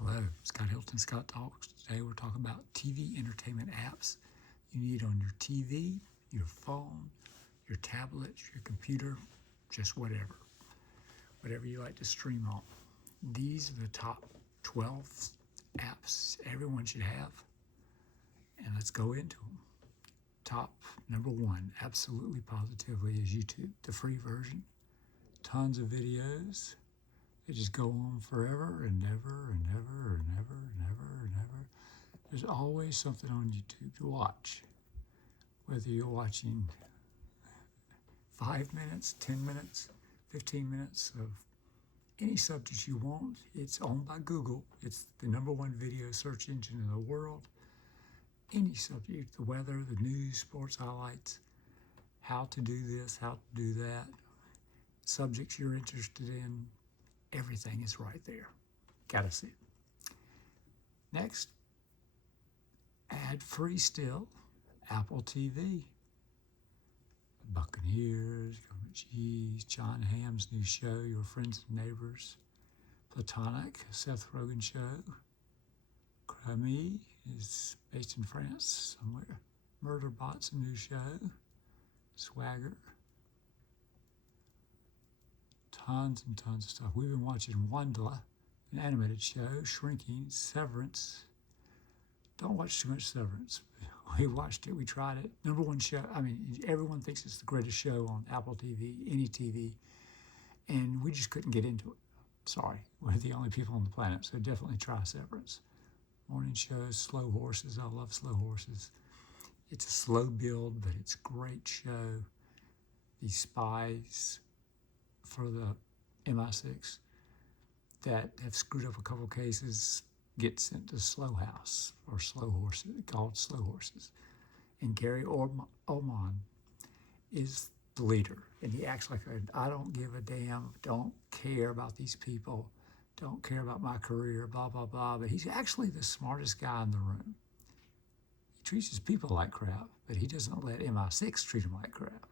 Hello, Scott Hylton, Scott Talks. Today we're talking about TV entertainment apps you need on your TV, your phone, your tablet, your computer, just whatever you like to stream on. These are the top 12 apps everyone should have, and let's go into them. Top number one, absolutely positively, is YouTube, the free version. Tons of videos. They just go on forever and ever and ever and ever and ever and ever. There's always something on YouTube to watch. Whether you're watching 5 minutes, 10 minutes, 15 minutes of any subject you want, it's owned by Google. It's the number one video search engine in the world. Any subject, the weather, the news, sports highlights, how to do this, how to do that, subjects you're interested in, everything is right there. Gotta see it. Next, ad-free still, Apple TV. Buccaneers, Government Cheese, John Hamm's new show, Your Friends and Neighbors, Platonic, Seth Rogen show, Cramy is based in France somewhere, Murderbot's a new show, Swagger, tons and tons of stuff. We've been watching Wanda, an animated show, Shrinking, Severance. Don't watch too much Severance. We watched it, we tried it. Number one show, everyone thinks it's the greatest show on Apple TV, any TV, and we just couldn't get into it. Sorry, we're the only people on the planet, so definitely try Severance. Morning shows, Slow Horses, I love Slow Horses. It's a slow build, but it's a great show. These spies for the MI6 that have screwed up a couple cases get sent to Slow House or Slow Horses, called Slow Horses. And Gary Oldman is the leader, and he acts like I don't give a damn, don't care about these people, don't care about my career, blah, blah, blah. But he's actually the smartest guy in the room. He treats his people like crap, but he doesn't let MI6 treat him like crap.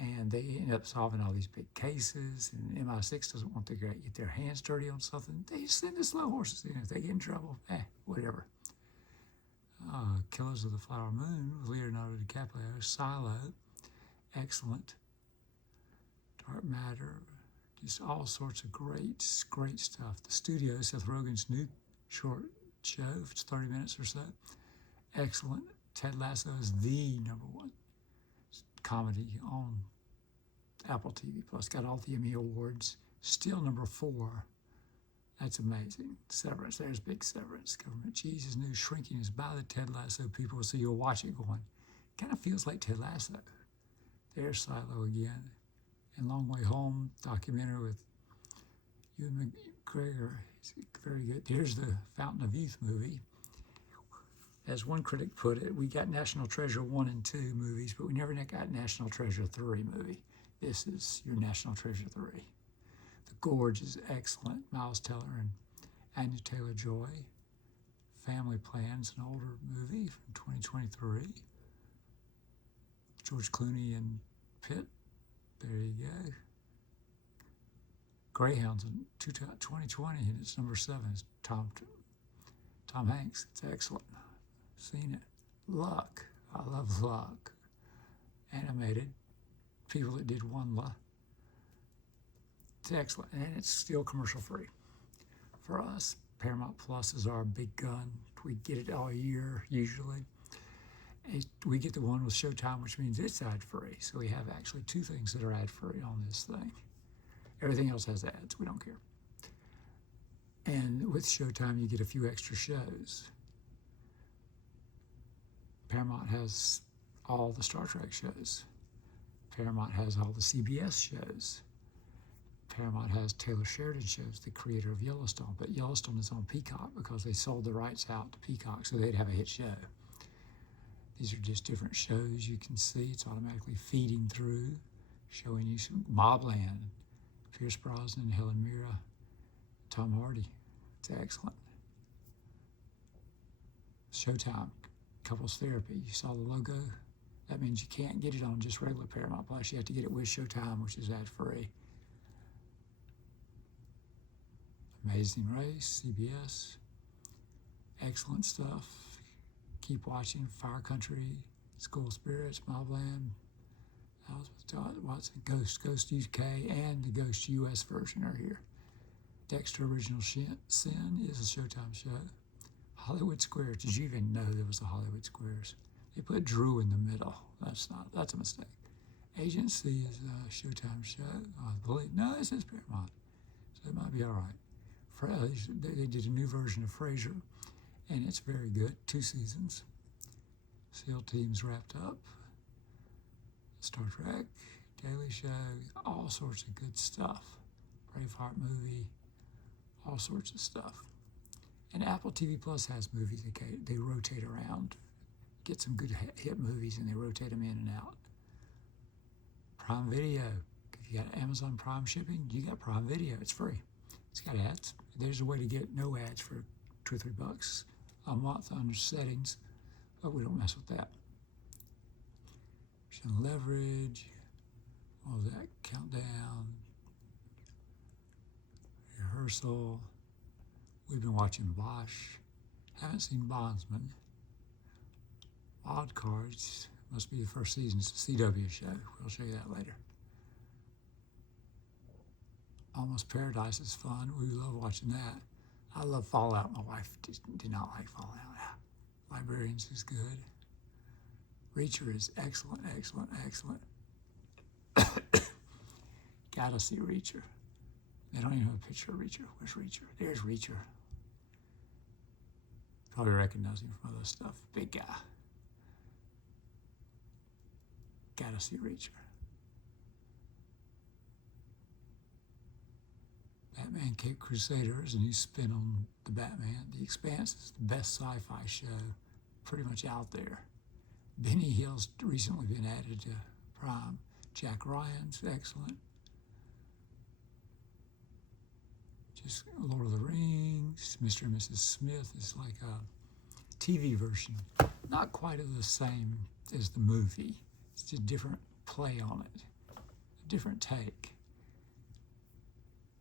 And they end up solving all these big cases, and MI6 doesn't want to get their hands dirty on something. They just send the Slow Horses in. If they get in trouble, whatever. Killers of the Flower Moon with Leonardo DiCaprio, Silo, excellent. Dark Matter, just all sorts of great stuff. The Studio, Seth Rogen's new short show, it's 30 minutes or so, excellent. Ted Lasso is the number one comedy on Apple TV Plus. Got all the Emmy Awards. Still number 4. That's amazing. Severance, there's big Severance. Government Cheese is new. Shrinking is by the Ted Lasso people, so you'll watch it going, kind of feels like Ted Lasso. There's Silo again. And Long Way Home, documentary with Ewan McGregor. It's very good. Here's the Fountain of Youth movie. As one critic put it, we got National Treasure 1 and 2 movies, but we never got National Treasure 3 movie. This is your National Treasure 3. The Gorge is excellent. Miles Teller and Anya Taylor-Joy. Family Plan's an older movie from 2023. George Clooney and Pitt. There you go. Greyhound's in 2020, and it's number 7. It's Tom Hanks. It's excellent. Seen it. Luck. I love Luck. Animated. People that did One. It's excellent. And it's still commercial free. For us, Paramount Plus is our big gun. We get it all year, usually. We get the one with Showtime, which means it's ad-free. So we have actually 2 things that are ad-free on this thing. Everything else has ads. We don't care. And with Showtime, you get a few extra shows. Paramount has all the Star Trek shows. Paramount has all the CBS shows. Paramount has Taylor Sheridan shows, the creator of Yellowstone. But Yellowstone is on Peacock because they sold the rights out to Peacock so they'd have a hit show. These are just different shows you can see. It's automatically feeding through, showing you some Mobland, Pierce Brosnan, Helen Mirren, Tom Hardy. It's excellent. Showtime. Couples Therapy, you saw the logo? That means you can't get it on just regular Paramount Plus. You have to get it with Showtime, which is ad-free. Amazing Race, CBS. Excellent stuff. Keep watching. Fire Country, School Spirits, Mobland, Watson, Ghost UK, and the Ghost US version are here. Dexter Original Sin is a Showtime show. Hollywood Squares. Did you even know there was a Hollywood Squares? They put Drew in the middle. That's a mistake. Agency is a Showtime show. I believe. No, this is Paramount. So it might be all right. They did a new version of Frasier, and it's very good. 2 seasons. SEAL Team's wrapped up. Star Trek, Daily Show, all sorts of good stuff. Braveheart movie, all sorts of stuff. And Apple TV Plus has movies they rotate around. Get some good hit movies and they rotate them in and out. Prime Video, if you got Amazon Prime shipping, you got Prime Video. It's free. It's got ads. There's a way to get no ads for $2 or $3 a month under settings, but we don't mess with that. Leverage, all that, Countdown, Rehearsal. We've been watching Bosch. Haven't seen Bondsman. Wild Cards, must be the first season. It's a CW show. We'll show you that later. Almost Paradise is fun. We love watching that. I love Fallout. My wife did not like Fallout. Librarians is good. Reacher is excellent, excellent, excellent. Gotta see Reacher. They don't even have a picture of Reacher. Where's Reacher? There's Reacher. Probably recognize him from other stuff. Big guy. Gotta see Reacher. Batman Cape Crusader is a new spin on the Batman. The Expanse is the best sci-fi show pretty much out there. Benny Hill's recently been added to Prime. Jack Ryan's excellent. Just Lord of the Rings. Mr. and Mrs. Smith is like a TV version. Not quite the same as the movie. It's just a different play on it. A different take.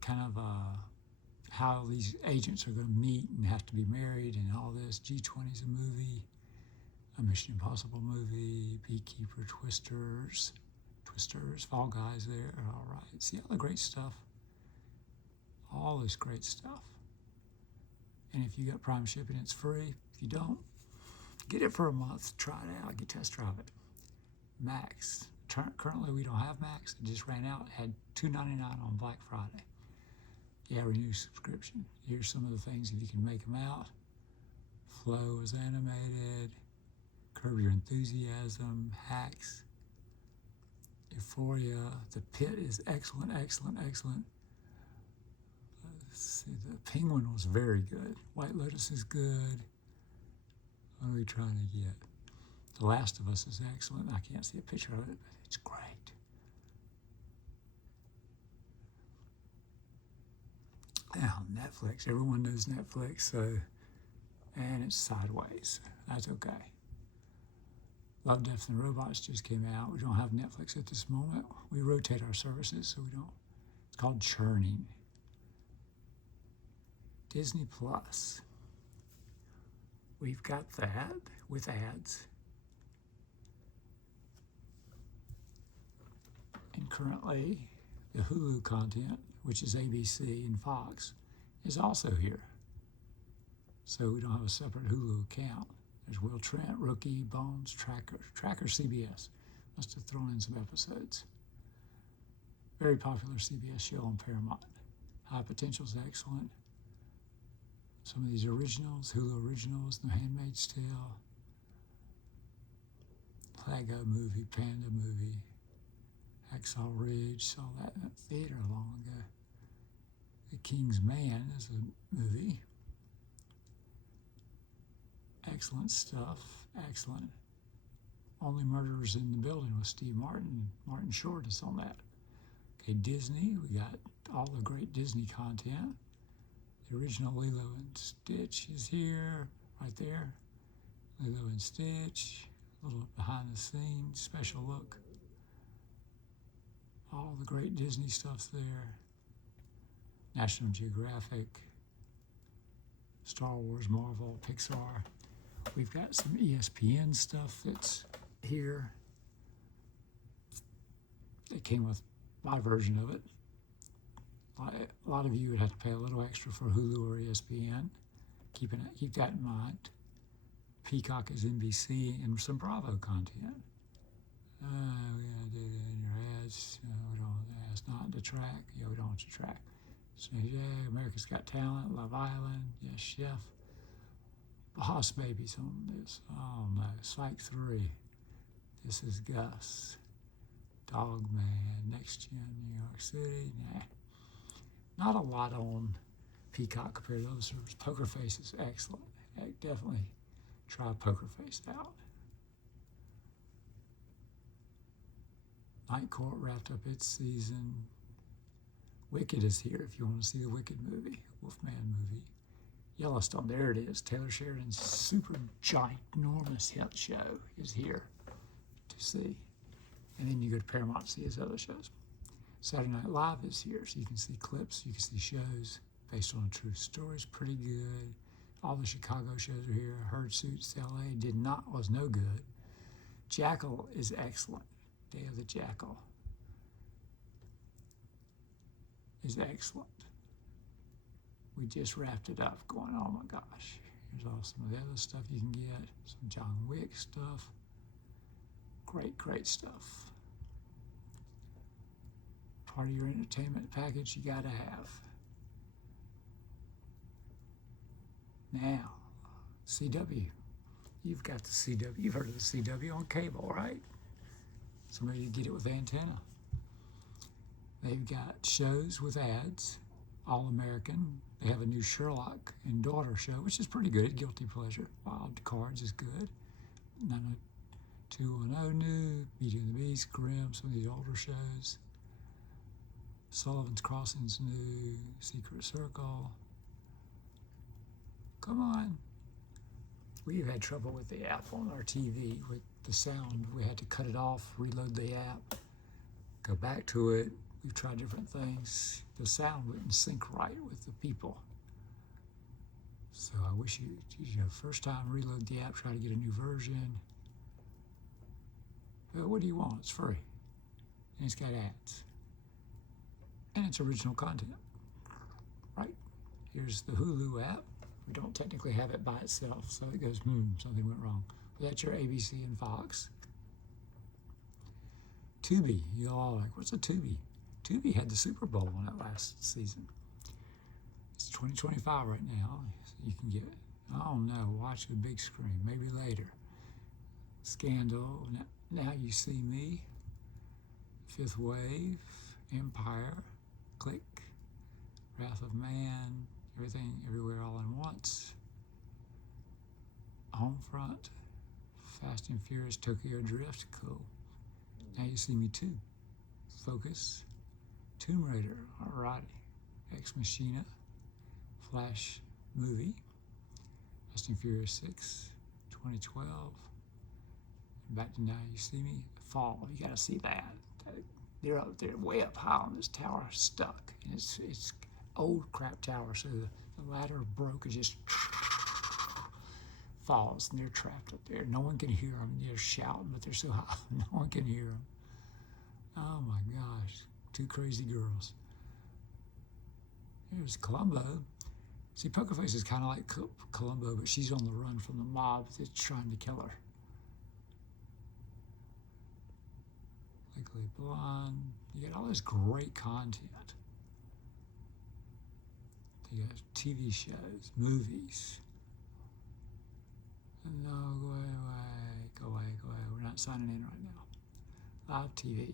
Kind of how these agents are going to meet and have to be married and all this. G20's a movie. A Mission Impossible movie, Beekeeper, Twisters, Fall Guys there, all right. See all the great stuff, all this great stuff. And if you got Prime shipping, it's free. If you don't, get it for a month, try it out, get test drive it. Max, currently we don't have Max, it just ran out, had $2.99 on Black Friday. Yeah, renew subscription. Here's some of the things if you can make them out. Flow is animated. Curb Your Enthusiasm, Hacks, Euphoria. The Pit is excellent, excellent, excellent. Let's see, The Penguin was very good. White Lotus is good. What are we trying to get? The Last of Us is excellent. I can't see a picture of it, but it's great. Now, Netflix. Everyone knows Netflix, and it's sideways. That's okay. Love, Death, and Robots just came out. We don't have Netflix at this moment. We rotate our services, so we don't. It's called churning. Disney Plus. We've got that with ads. And currently, the Hulu content, which is ABC and Fox, is also here. So we don't have a separate Hulu account. There's Will Trent, Rookie, Bones, Tracker CBS. Must have thrown in some episodes. Very popular CBS show on Paramount. High Potential is excellent. Some of these originals, Hulu originals, The Handmaid's Tale, Lego movie, Panda movie, Hacksaw Ridge, saw that in the theater long ago. The King's Man is a movie. Excellent stuff, excellent. Only Murderers in the Building with Steve Martin. Martin Short is on that. Okay, Disney, we got all the great Disney content. The original Lilo and Stitch is here, right there. Lilo and Stitch, a little behind the scenes, special look. All the great Disney stuff's there. National Geographic, Star Wars, Marvel, Pixar. We've got some ESPN stuff that's here. It came with my version of it. A lot of you would have to pay a little extra for Hulu or ESPN. Keep that in mind. Peacock is NBC and some Bravo content. We gotta do that in your ads. We don't. That's not the track. Yeah, we don't want your track. So yeah, America's Got Talent, Love Island, Yes Chef. Boss Baby's on this. Oh no, Psych 3. This is Gus. Dog Man, Next Gen, New York City. Nah. Not a lot on Peacock compared to other servers. Poker Face is excellent. Definitely try Poker Face out. Night Court wrapped up its season. Wicked is here if you want to see the Wicked movie, Wolfman movie. Yellowstone, there it is. Taylor Sheridan's super ginormous hit show is here to see. And then you go to Paramount to see his other shows. Saturday Night Live is here, so you can see clips, you can see shows based on true stories, pretty good. All the Chicago shows are here. Herd Suits, LA was no good. Jackal is excellent. Day of the Jackal is excellent. We just wrapped it up going, oh my gosh. Here's all some of the other stuff you can get. Some John Wick stuff. Great stuff. Part of your entertainment package you gotta have. Now, CW. You've got the CW. You've heard of the CW on cable, right? Some of you get it with antenna. They've got shows with ads, All American. They have a new Sherlock and Daughter show, which is pretty good. Guilty Pleasure. Wild Cards is good. 90210 new, Beauty and the Beast, Grimm, some of these older shows. Sullivan's Crossing's new, Secret Circle. Come on. We've had trouble with the app on our TV with the sound. We had to cut it off, reload the app, go back to it. We've tried different things. The sound wouldn't sync right with the people. So I wish you first time reload the app, try to get a new version. But what do you want? It's free. And it's got ads. And it's original content. Right? Here's the Hulu app. We don't technically have it by itself, so it goes, something went wrong. But that's your ABC and Fox. Tubi, you all like, what's a Tubi? Tubi had the Super Bowl on it last season. It's 2025 right now, so you can get it. Oh no, watch the big screen, maybe later. Scandal, Now You See Me, Fifth Wave, Empire, Click, Wrath of Man, Everything, Everywhere, All at Once, Homefront, Fast and Furious, Tokyo Drift, cool. Now You See Me Too, Focus, Tomb Raider, alrighty, Ex Machina, Flash movie, Fast and Furious 6, 2012, back to Now You See Me, Fall, you gotta see that. They're up there, way up high on this tower, stuck, and it's old crap tower, so the ladder broke and just falls, and they're trapped up there. No one can hear them. They're shouting, but they're so high, no one can hear them. Oh my gosh, two crazy girls. Here's Columbo. See, Poker Face is kind of like Columbo, but she's on the run from the mob that's trying to kill her. Legally Blonde. You got all this great content. You got TV shows, movies. No, go away. We're not signing in right now. Live TV.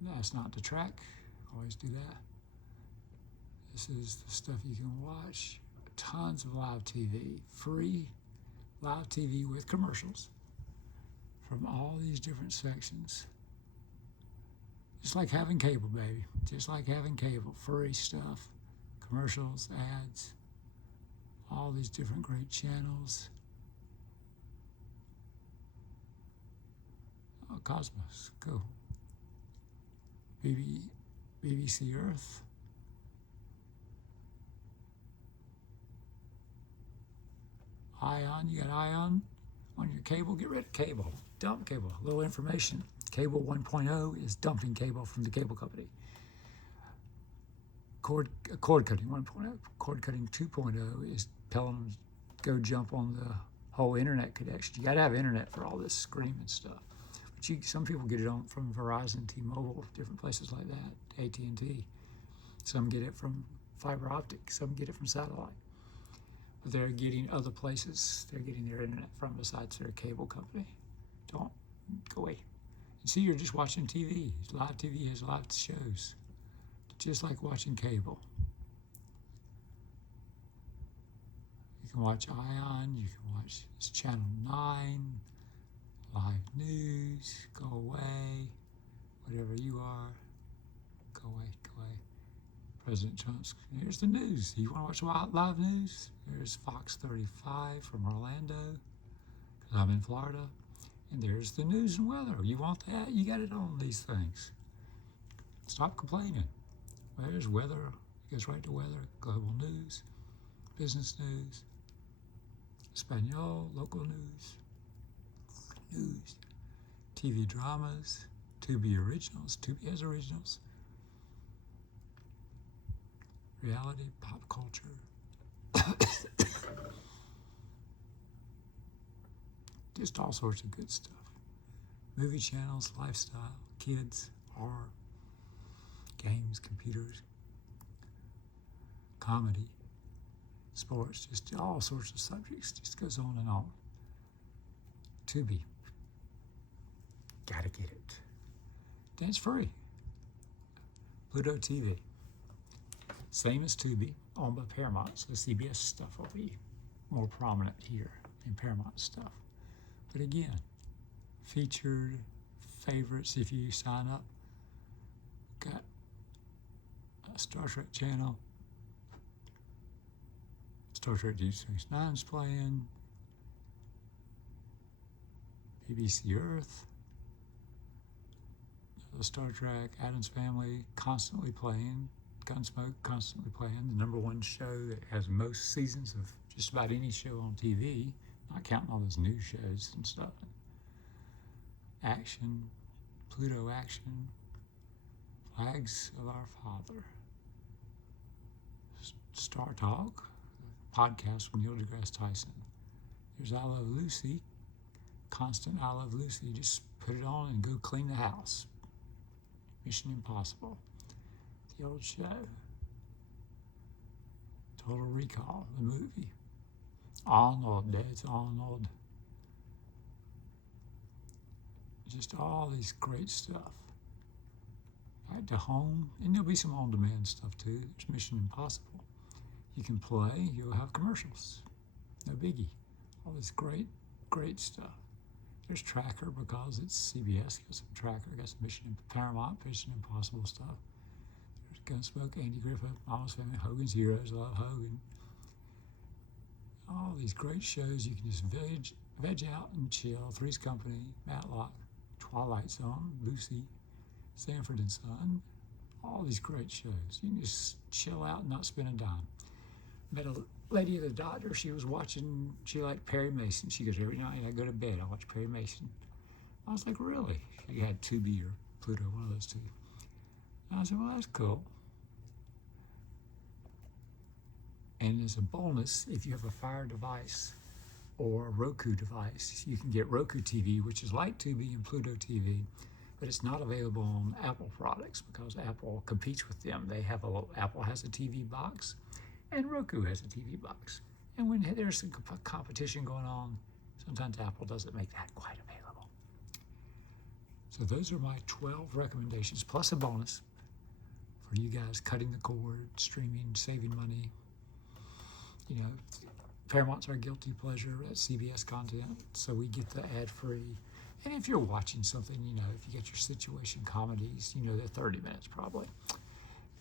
That's not the track. Always do that. This is the stuff you can watch. Tons of live TV. Free live TV with commercials from all these different sections. Just like having cable, baby. Just like having cable. Free stuff, commercials, ads, all these different great channels. Oh, Cosmos, cool. BBC Earth, Ion, you got Ion on your cable. Get rid of cable. Dump cable. A little information. Cable 1.0 is dumping cable from the cable company. Cord cutting 1.0. Cord cutting 2.0 is telling them go jump on the whole internet connection. You got to have internet for all this screaming stuff. But some people get it on from Verizon, T-Mobile, different places like that, AT&T. Some get it from fiber optic. Some get it from satellite. But they're getting other places. They're getting their internet from besides their cable company. Don't go away. You see, you're just watching TV. Live TV has live shows, just like watching cable. You can watch Ion. You can watch Channel 9, live news. Go away, whatever you are. Go away, go away. President Trump's. Here's the news. You want to watch live news? There's Fox 35 from Orlando, because I'm in Florida. And there's the news and weather. You want that? You got it on these things. Stop complaining. There's weather. It goes right to weather. Global news, business news, Espanol, local news, TV dramas, Tubi originals. Tubi has originals. Reality, pop culture. Just all sorts of good stuff. Movie channels, lifestyle, kids, horror, games, computers, comedy, sports, just all sorts of subjects. Just goes on and on. Tubi. Gotta get it. Dance free. Pluto TV. Same as Tubi, owned by Paramount, so CBS stuff will be more prominent here in Paramount stuff. But again, featured favorites if you sign up. Got a Star Trek channel. Star Trek Deep Space Nine's playing. BBC Earth. Star Trek, Addams Family, constantly playing. Gunsmoke, constantly playing. The #1 show that has most seasons of just about any show on TV. Not counting all those news shows and stuff. Action, Pluto Action, Flags of Our Father, Star Talk, podcast with Neil deGrasse Tyson. There's I Love Lucy, constant I Love Lucy. Just put it on and go clean the house. Mission Impossible, the old show. Total Recall, the movie. Arnold, Dad's Arnold. Just all these great stuff. Back to home, and there'll be some on-demand stuff too. There's Mission Impossible. You can play, you'll have commercials. No biggie. All this great, great stuff. There's Tracker because it's CBS. Got some Tracker, got some Paramount, Mission Impossible stuff. There's Gunsmoke, Andy Griffith, Mama's Family, Hogan's Heroes, Love Hogan. All these great shows you can just veg out and chill. Three's Company, Matlock, Twilight Zone, Lucy, Sanford and Son. All these great shows. You can just chill out and not spend a dime. Met a lady at the doctor. She liked Perry Mason. She goes, every night I go to bed, I watch Perry Mason. I was like, really? She had Tubi or Pluto, one of those two. And I said, well, that's cool. And as a bonus, if you have a Fire device or a Roku device, you can get Roku TV, which is like Tubi and Pluto TV, but it's not available on Apple products because Apple competes with them. Apple has a TV box and Roku has a TV box. And when there's some competition going on, sometimes Apple doesn't make that quite available. So those are my 12 recommendations, plus a bonus for you guys cutting the cord, streaming, saving money. You know, Paramount's our guilty pleasure at CBS content, so we get the ad-free. And if you're watching something, you know, if you get your situation comedies, you know, they're 30 minutes probably.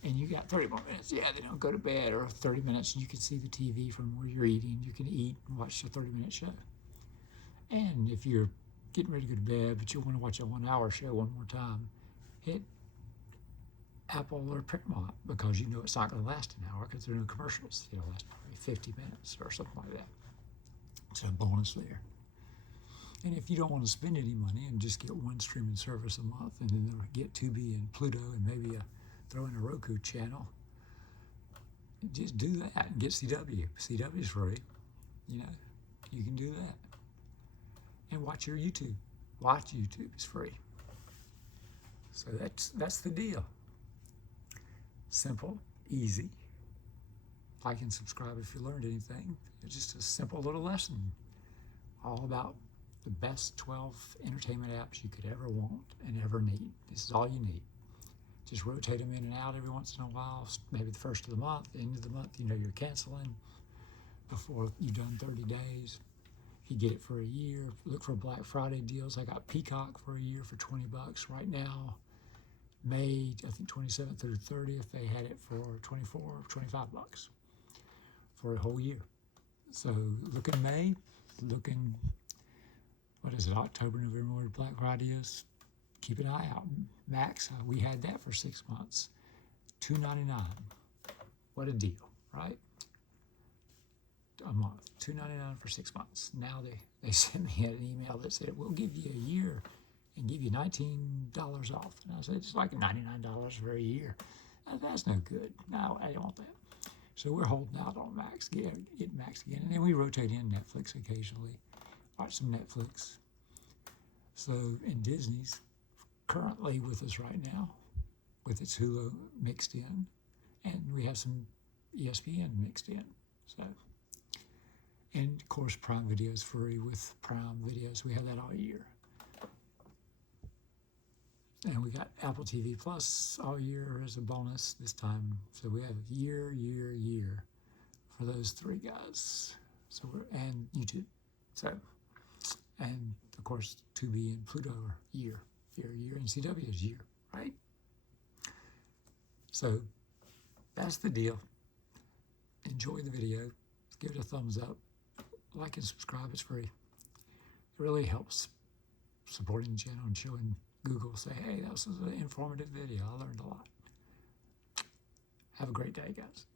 And you got 30 more minutes. Yeah, they don't go to bed, or 30 minutes and you can see the TV from where you're eating. You can eat and watch a 30-minute show. And if you're getting ready to go to bed, but you want to watch a 1-hour show one more time, hit Apple or Paramount, because you know it's not going to last an hour because there are no commercials. It'll last probably 50 minutes or something like that. It's a bonus there. And if you don't want to spend any money and just get one streaming service a month and then get Tubi and Pluto and maybe throw in a Roku channel, just do that and get CW. CW is free. You know, you can do that. And watch your YouTube. Watch YouTube. It's free. So that's the deal. Simple, easy. Like and subscribe if you learned anything. It's just a simple little lesson all about the best 12 entertainment apps you could ever want and ever need. This is all you need. Just rotate them in and out every once in a while, maybe the first of the month, the end of the month, you know you're canceling before you've done 30 days. You get it for a year. Look for Black Friday deals. I got Peacock for a year for $20 right now. May, I think 27th through 30th, they had it for $24 or $25 for a whole year. So look in May, what is it, October, November, where Black Friday is. Keep an eye out. Max, we had that for 6 months. $2.99. What a deal, right? A month. $2.99 for 6 months. Now they sent me an email that said, we'll give you a year and give you $19 off. And I said, it's like $99 for a year. That's no good. No, I don't want that. So we're holding out on Max, get Max again. And then we rotate in Netflix occasionally. Watch some Netflix. So, and Disney's currently with us right now, with its Hulu mixed in. And we have some ESPN mixed in. So, and of course, Prime Video is free with Prime Videos. We have that all year. And we got Apple TV Plus all year as a bonus this time. So we have year for those three guys. So and YouTube. So, and of course, Tubi and Pluto are year, and CW is year, right? So that's the deal. Enjoy the video. Give it a thumbs up. Like and subscribe. It's free. It really helps supporting the channel and showing Google, say, hey, that was an informative video. I learned a lot. Have a great day, guys.